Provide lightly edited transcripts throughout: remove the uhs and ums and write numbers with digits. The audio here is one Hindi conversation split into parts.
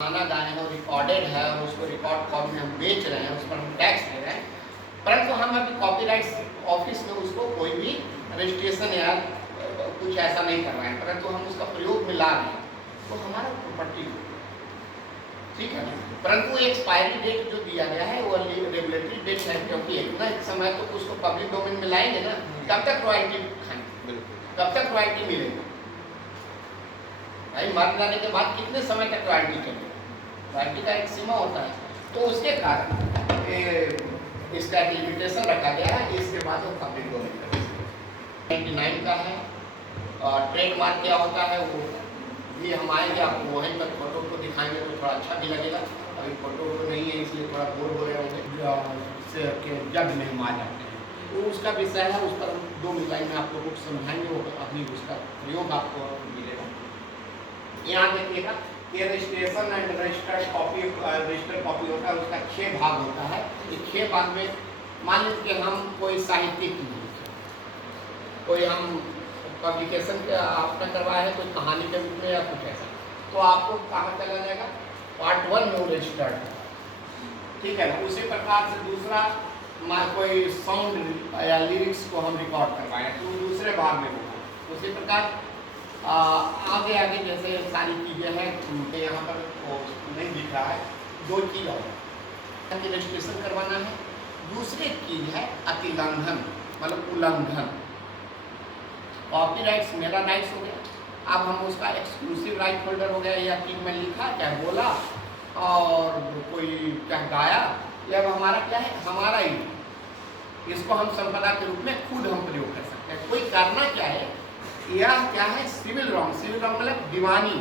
गाना गाए हैं और रिकॉर्डेड है और उसको रिकॉर्ड फॉर्म में हम बेच रहे हैं, उस पर हम टैक्स ले रहे हैं, परंतु हम अभी कॉपीराइट ऑफिस में उसको कोई भी रजिस्ट्रेशन या कुछ ऐसा नहीं कर रहे हैं, परंतु हम उसका प्रयोग में ला रहे हैं तो हमारा प्रॉपर्टी हो, ठीक है। परंतु एक्सपायरी डेट जो दिया गया है वो रेगुलेटरी डेट है, क्योंकि इतना समय तो उसको पब्लिक डोमेन में लाएंगे ना, कब तक रॉयल्टी खाएंगे, कब तक रॉयल्टी मिलेगी भाई, मर जाने के बाद कितने समय तक रॉयल्टी चलेगी, रॉयल्टी का एक सीमा होता है। तो उसके कारण इसका एक लिमिटेशन रखा गया है, इसके बाद वो पब्लिक डोमेन का 99 का है। और ट्रेडमार्क क्या होता है वो भी हम आएंगे, आपको वहीं पर फोटो को दिखाएंगे तो थोड़ा अच्छा भी लगेगा। अभी फोटो तो नहीं है इसलिए थोड़ा बोर हो रहे होंगे, जब में हम आ जाते हैं तो उसका विषय है, उस पर हम 2 लाइन में आप लोगों को समझाएंगे, वो अभी उसका प्रयोग आपको मिलेगा। यहाँ देखिएगा ये registration and registered copy, registered copy होता है, उसका 6 भाग होता है। ये 6 भाग में मान लीजिए कि हम कोई साहित्यिक कोई हम पब्लिकेशन के आपने करवाया है, कोई कहानी के रूप में या कुछ ऐसा, तो आपको कहाँ चला जाएगा, पार्ट 1 में रजिस्टर्ड, ठीक है ना। उसी प्रकार से दूसरा कोई साउंड या लिरिक्स को हम रिकॉर्ड करवाएं तो दूसरे भाग में होगा। उसी प्रकार आगे आगे जैसे सारी चीज़ें हैं, यहाँ पर नहीं दिख रहा है, 2 चीज़ और रजिस्ट्रेशन करवाना है, दूसरी चीज़ है अतिलंघन, मतलब उल्लंघन। कॉपीराइट्स मेरा राइट्स हो गया, अब हम उसका एक्सक्लूसिव राइट होल्डर हो गया, या चीज़ में लिखा क्या बोला और कोई क्या गाया, यह हमारा क्या है, हमारा ही, इसको हम संपदा के रूप में खुद हम प्रयोग कर सकते हैं। कोई करना क्या है, यह क्या है, सिविल रॉन्ग, सिविल रॉन्ग मतलब दीवानी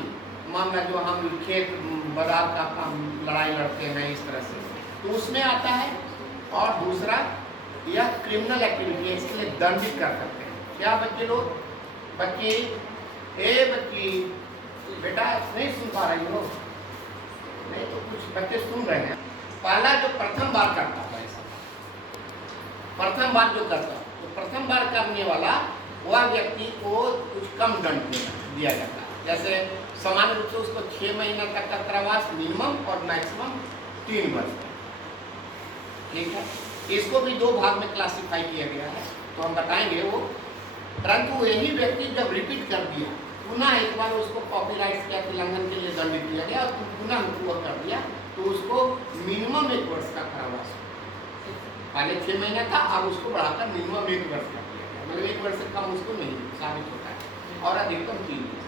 मामला, जो हम खेत बाजार का लड़ाई लड़ते हैं इस तरह से, तो उसमें आता है। और दूसरा यह क्रिमिनल एक्टिविटी है, इसके लिए दंडित कर सकते हैं। क्या बच्चे लोग, बच्ची बच्ची बेटा नहीं सुन पा रही हो, नहीं तो कुछ बच्चे सुन रहे हैं। पहला जो प्रथम बार करता था ऐसा, प्रथम बार जो करता, तो प्रथम बार करने वाला वह व्यक्ति को कुछ कम दंड दिया जाता है। जैसे सामान्य रूप से उसको 6 महीना तक का कारावास मिनिमम और मैक्सिमम 3 वर्ष, ठीक है। इसको भी 2 भाग में क्लासिफाई किया गया है, तो हम बताएंगे वो। परंतु यही व्यक्ति जब रिपीट कर दिया, पुनः एक बार उसको कॉपीराइट के उल्लंघन के लिए दंडित किया गया और पुनः वो कर दिया, तो उसको मिनिमम 1 वर्ष का कारावास, पहले 6 महीना था, अब उसको बढ़ाकर मिनिमम 1 वर्ष का, मतलब 1 वर्ष से कम उसको नहीं साबित होता है, और अधिकतम 3 वर्ष,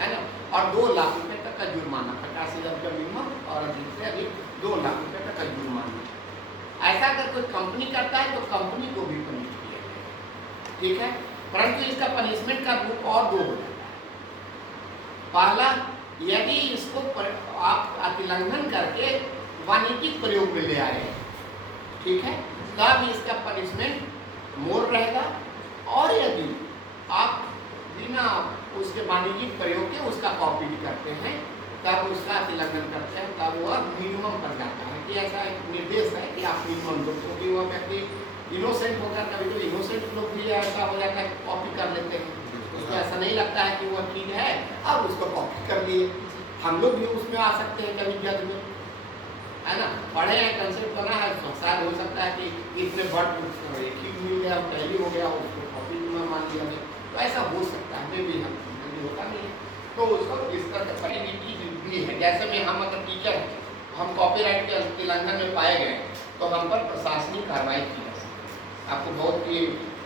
है ना। और 2 लाख रुपए तक का जुर्माना, 50,000 रुपये मिनिमम और अधिक से अधिक 2 लाख रुपए तक का जुर्माना। ऐसा अगर कोई कंपनी करता है तो कंपनी को भी पनिश किया जाएगा, ठीक है। परंतु इसका पनिशमेंट का रूप और 2 हो जाता है। पहला, यदि इसको आप अतिलंघन करके वाणिज्यिक प्रयोग में ले आए, ठीक है, तब इसका पनिशमेंट मोर रहेगा। और यदि आप बिना उसके वाणिज्यिक प्रयोग के उसका कॉपी भी करते हैं, तब उसका अतिलंघन करते हैं, तब वह मिनिमम पर जाता है। कि ऐसा एक निर्देश है कि आप मिनिमम दो, क्योंकि वह व्यक्ति इनोसेंट होकर, कभी तो इनोसेंट लोग भी ऐसा हो जाता है, कॉपी कर लेते हैं, उसको ऐसा नहीं लगता है कि वह ठीक है, अब उसको कॉपी कर लिए। हम लोग भी उसमें आ सकते हैं कभी जज में, है ना, पढ़े हैं, कंसेप्ट बना है, तो शायद हो सकता है कि इतने वर्ड एक ही मिल गया, पहली हो गया, उसको कॉपी में मान लिया गया, तो ऐसा हो सकता है, भी हम होता नहीं है। तो उसको इस तरह से पढ़ी भी है। जैसे में हम अगर टीचर हैं, हम कॉपीराइट के उल्लंघन में पाए गए तो हम पर प्रशासनिक कार्रवाई की जा सकती है। आपको बहुत ही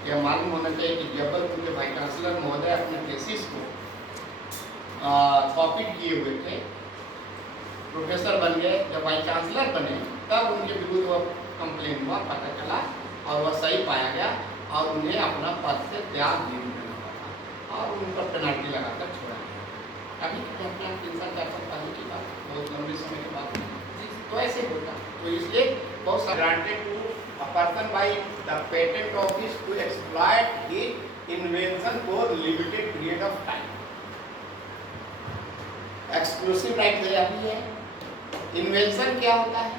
यह मालूम होना चाहिए कि जबलपुर के वाइस चांसलर महोदय अपने थीसिस को कॉपी किए हुए थे, प्रोफेसर बन गए, जब वाइस चांसलर बने तब उनके विरुद्ध वह कंप्लेन हुआ, पता चला और वह सही पाया गया और उन्हें अपना पद से त्याग देना पड़ा और उन पर पेनल्टी लगाकर छोड़ा गया। अभी घटना 3 साल 4 साल पहले की बात, बहुत लंबे समय के बाद, तो ऐसे होता। तो इसलिए बहुत granted to a person by the patent office to exploit his invention for limited period of time. Exclusive right दिया भी है। इन्वेंशन क्या होता है,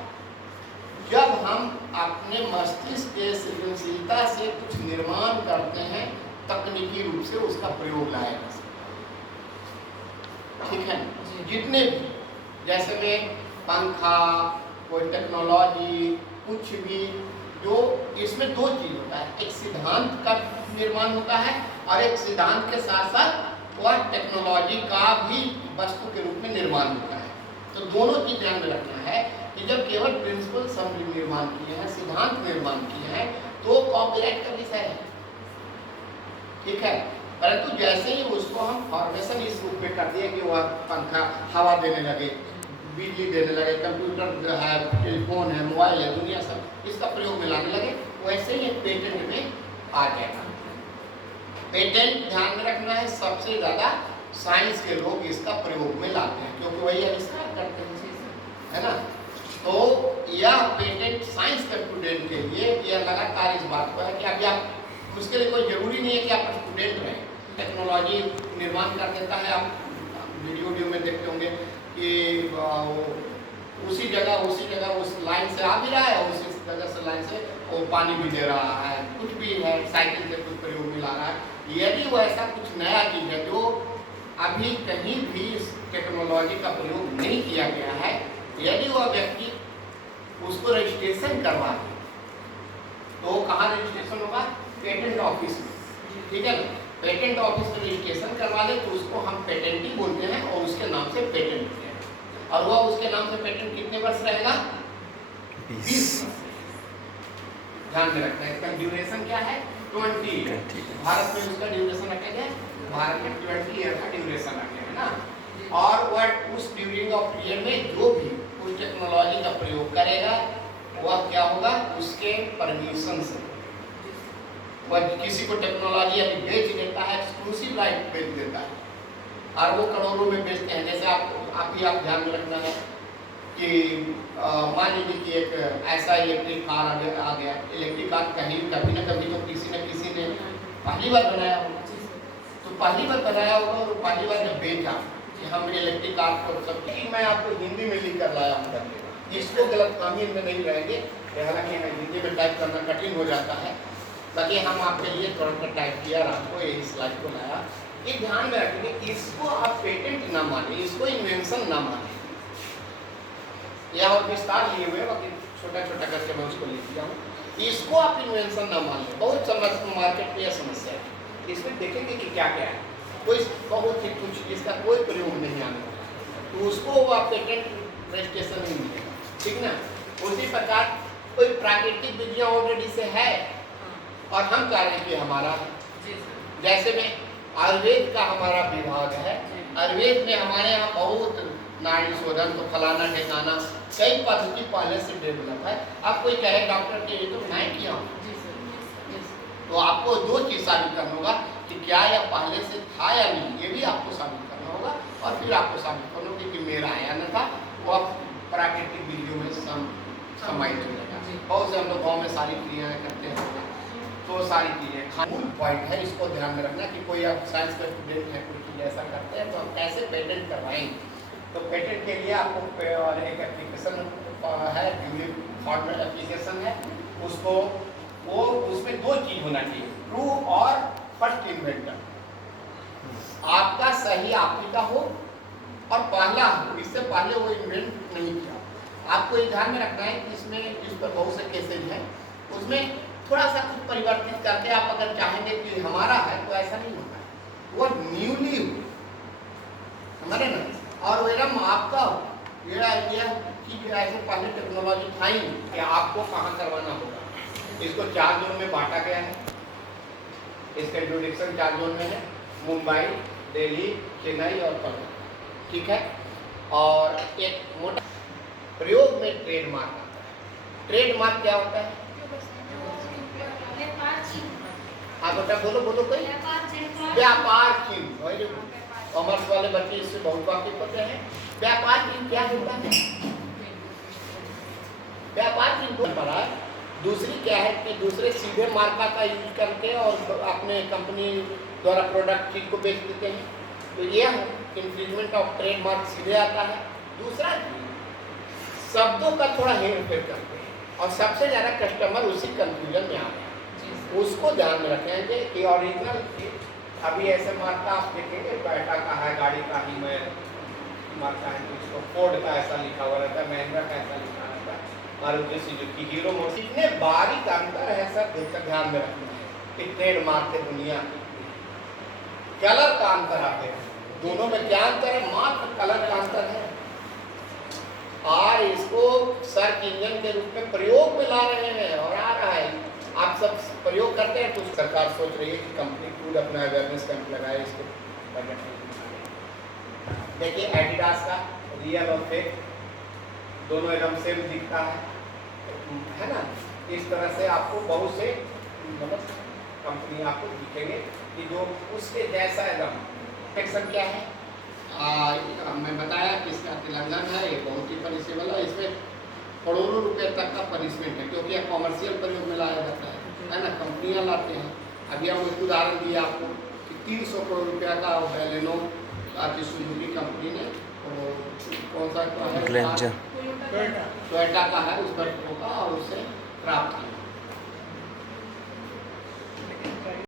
जब हम अपने मस्तिष्क के सृजनशीलता से कुछ निर्माण करते हैं, तकनीकी रूप से उसका प्रयोग लाया जा सकता है, ठीक है। जितने भी जैसे में पंखा, कोई टेक्नोलॉजी, कुछ भी, जो इसमें दो चीज होता है, एक सिद्धांत का निर्माण होता है और एक सिद्धांत के साथ साथ वह टेक्नोलॉजी का भी वस्तु के रूप में निर्माण होता है। तो दोनों चीज ध्यान में रखना है कि जब केवल प्रिंसिपल्स हम निर्माण किए हैं, सिद्धांत निर्माण किए हैं, तो कॉपीराइट का विषय है, ठीक है। परंतु जैसे ही उसको हम फॉर्मेशन इस रूप में कर दिए कि वह पंखा हवा देने लगे, बिजली देने लगे, कंप्यूटर जो है, टेलीफोन है, मोबाइल है, दुनिया सब इसका प्रयोग में लाने लगे, वैसे ही पेटेंट में आ जाएगा। पेटेंट ध्यान में रखना है, सबसे ज़्यादा साइंस के लोग इसका प्रयोग में लाते हैं क्योंकि वही आविष्कार करते हैं, है ना। तो यह पेटेंट साइंस के स्टूडेंट के लिए यह लगातार इस बात पर है कि अभी आप, उसके लिए कोई ज़रूरी नहीं है कि आप स्टूडेंट रहें, टेक्नोलॉजी निर्माण कर देता है। आप वीडियो में देखते होंगे कि उसी जगह उस लाइन से आ भी रहा है, उसी जगह से लाइन से वो पानी भी दे रहा है, कुछ भी है, साइकिल से कुछ प्रयोग में ला रहा है। यदि वो ऐसा कुछ नया चीज़ है जो अभी कहीं भी इस टेक्नोलॉजी का प्रयोग नहीं किया गया है, यदि वह व्यक्ति उसको रजिस्ट्रेशन करवा दे तो कहाँ रजिस्ट्रेशन होगा? पेटेंट ऑफिस में, ठीक है ना। पेटेंट ऑफिस में रजिस्ट्रेशन करवा दे तो उसको हम पेटेंटी बोलते हैं और उसके नाम से पेटेंट किया, और वह उसके नाम से पेटेंट कितने वर्ष रहेगा? 20 वर्ष। ध्यान में रखना है। इसका ड्यूरेशन क्या है? 20 ईयर। भारत में उसका ड्यूरेशन रखा गया, भारत में 20 ईयर का ड्यूरेशन रखा है ना। और वह उस ड्यूरिंग ऑफ पीरियड में जो भी उस टेक्नोलॉजी का प्रयोग करेगा वह क्या होगा? उसके परमिशन से। वह किसी को टेक्नोलॉजी अभी बेच देता है, एक्सक्लूसिव राइट बेच देता है, और वो करोड़ों में बेचते हैं। जैसे आप ध्यान में रखना है कि मान लीजिए कि एक ऐसा इलेक्ट्रिक कार आ गया। इलेक्ट्रिक कार कभी न कभी तो किसी न किसी ने पहली बार बनाया होगा, तो पहली बार बनाया होगा और पहली बार जब बेचा कि हम इलेक्ट्रिक कार को सब, मैं आपको हिंदी में लिख कर लाया हूँ, इसको गलतफहमी में नहीं रहेंगे। हालांकि हिंदी में टाइप करना कठिन हो जाता है, बाकी हम आपके लिए थोड़ा सा टाइप किया और आपको यही स्लाइड को लाया। ये ध्यान में रखेंगे, इसको आप पेटेंट ना माने, इसको इन्वेंशन ना माने। या और विस्तार लिए हुए, बाकी छोटा छोटा करके मैं उसको लिख दिया हूँ। इसको आप इन्वेंशन ना मान लें। बहुत समझ मार्केट में यह समस्या है। इसमें देखेंगे कि क्या क्या है, कोई बहुत ही कुछ जिसका कोई प्रयोग नहीं आने वाला, तो उसको आप पेटेंट रजिस्ट्रेशन नहीं मिलेगा, ठीक ना। उसी प्रकार कोई प्राकृतिक विधियाँ ऑलरेडी से है और हम कह रहे हैं कि हमारा, जैसे में आयुर्वेद का हमारा विभाग है, आयुर्वेद में हमारे यहाँ बहुत नाड़ी शोधन, तो फलाना ठिकाना कई पद्धति पहले से डेवलप है। अब कोई कहे डॉक्टर के लिए तो मैं किया हूँ, तो आपको दो चीज़ साबित करना होगा कि क्या यह पहले से था या नहीं, ये भी आपको साबित करना होगा। और फिर आपको साबित करना होगा कि मेरा आया न था, वह प्राकृतिक विधियों में समाहित हो जाएगा। बहुत से हम लोग गाँव में सारी क्रियाएँ करते हैं, तो सारी चीज़ें खान पॉइंट है, इसको ध्यान में रखना कि कोई आप साइंस का स्टूडेंट है, कोई चीज़ ऐसा करते हैं तो हम कैसे पेटेंट करवाएंगे। तो पेटेंट के लिए आपको एक एप्लीकेशन है, ड्यूरिंग फॉर्मेट एप्लीकेशन है, उसको वो उसमें दो चीज़ होना चाहिए, ट्रू और फर्स्ट इन्वेंटर। आपका सही आप ही का हो और पहला हो, इससे पहले वो इन्वेंट नहीं किया। आपको ये ध्यान में रखना है कि इसमें इस पर बहुत से केसेज हैं, उसमें थोड़ा सा कुछ परिवर्तित करके आप अगर चाहेंगे कि हमारा है तो ऐसा नहीं होता है, वो न्यूली हो, समझे ना। और वेरम आपका ये चीज ऐसे पहले टेक्नोलॉजी था ही कि आपको कहाँ करवाना होगा। इसको 4 जोन में बांटा गया है, इसका जुडिक्शन 4 जोन में है, मुंबई, दिल्ली, चेन्नई और कोलकाता, ठीक है। और एक मोटा प्रयोग में ट्रेडमार्क आता है। ट्रेडमार्क क्या होता है? हाँ बेटा बोलो कोई व्यापार चिन्ह। कॉमर्स वाले बच्चे इससे बहुत वाकिफ होते हैं। व्यापार चिन्ह क्या होता है? व्यापार चिन्ह को पढ़ा। दूसरी क्या है कि दूसरे सीधे मार्का का यूज करके और अपने कंपनी द्वारा प्रोडक्ट चीज को बेच देते हैं, तो यह इंफ्रिंजमेंट ऑफ ट्रेडमार्क सीधे आता है। दूसरा शब्दों का थोड़ा हेर फेर करते हैं और सबसे ज़्यादा कस्टमर उसी कंफ्यूजन में आ रहे हैं, उसको ध्यान में रखेंगे कि ओरिजिनल अभी ऐसे मार्का आप देखेंगे, टोयोटा का है, गाड़ी का ही मैं मार्क चाहें तो इसको फोर्ड का ऐसा लिखा हुआ रहता है, महिंद्रा का ऐसा लिखा रहता है, मारुति सुजुकी, हीरो मोटर। इतने बारीक अंतर है सर, देखकर ध्यान में रखना है कि ट्रेडमार्क के दुनिया कलर का अंतर आते हैं, दोनों में क्या अंतर है? मात्र कलर का अंतर है। और इसको सर्च इंजन के रूप में प्रयोग में ला रहे हैं और आ रहा है, आप सब प्रयोग करते हैं। तो सरकार सोच रही है कि कंपनी खुद अपना अवेयरनेस कैंप लगाए इसको बजट में। देखिए एडिडास का रियल और फेक दोनों एकदम सेम दिखता है ना। इस तरह से आपको बहुत से मतलब कंपनी आपको दिखेंगे कि जो उसके जैसा एकदम। एक्शन क्या है? मैं बताया कि इसका तिलंगन है, ये बहुत ही पनिशेबल है, इसमें करोड़ों रुपए तक का पनिशमेंट है, क्योंकि यह कॉमर्शियल प्रयोग में लाया जाता है ना, कंपनियां लाते हैं। अभी हम एक उदाहरण दिया आपको कि 300 करोड़ रुपया का बैलेनो की सुजुकी कंपनी ने, कौन सा है, टोयोटा का है, उस पर ठोका और उससे प्राप्त किया।